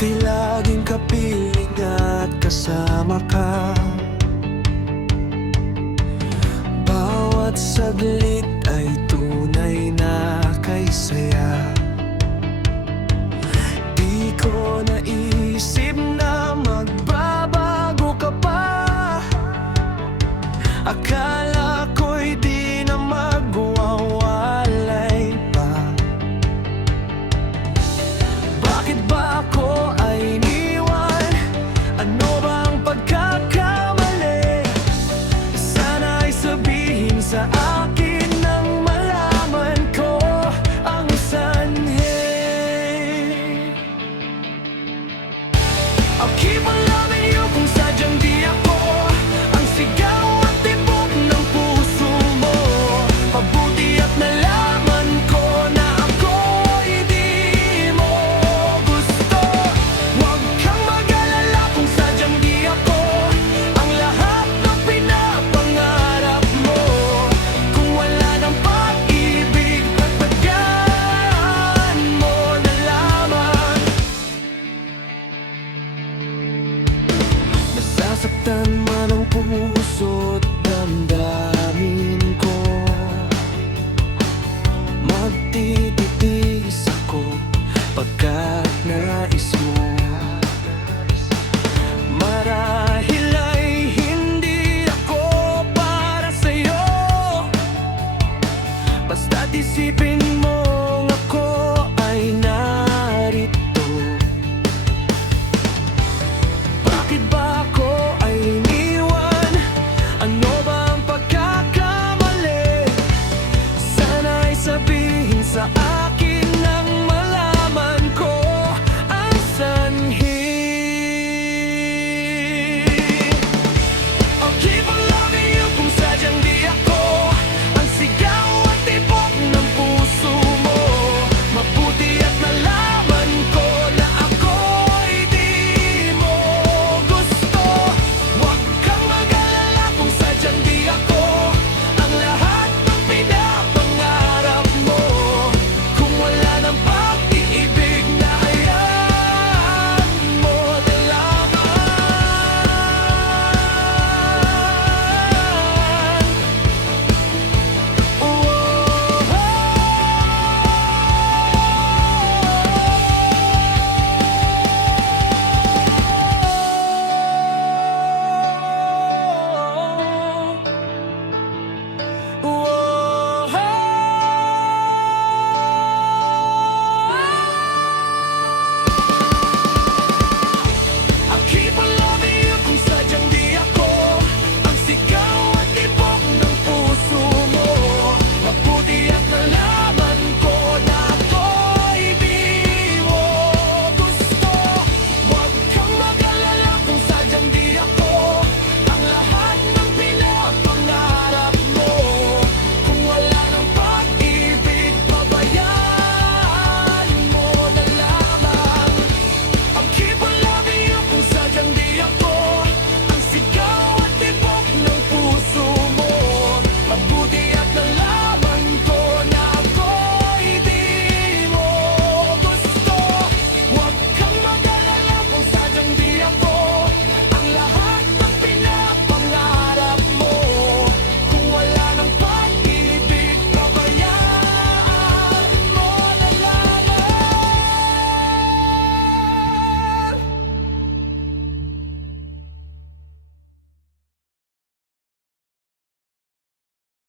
Di laging kapiling at kasama ka. Bawat saglit ay tunay na kay saya. Di ko naisip na magbabago ka pa. Akala ko'y di na magwawalay pa. Bakit ba ako ay iniwan? Ano bang pagkakamali? Sana'y sabihin sa akin nang malaman ko ang sanhi. I'll keep on loving you kung sadyang di ako ang sigaw at tibok ng puso mo. Mabuti at nalaman ko na ako'y di mo gusto. Huwag kang mag-alala kung sadyang di ako ang lahat ng pinapangarap mo. Kung wala ng pag-ibig, pagpagaan mo na lamang. Nasasaktan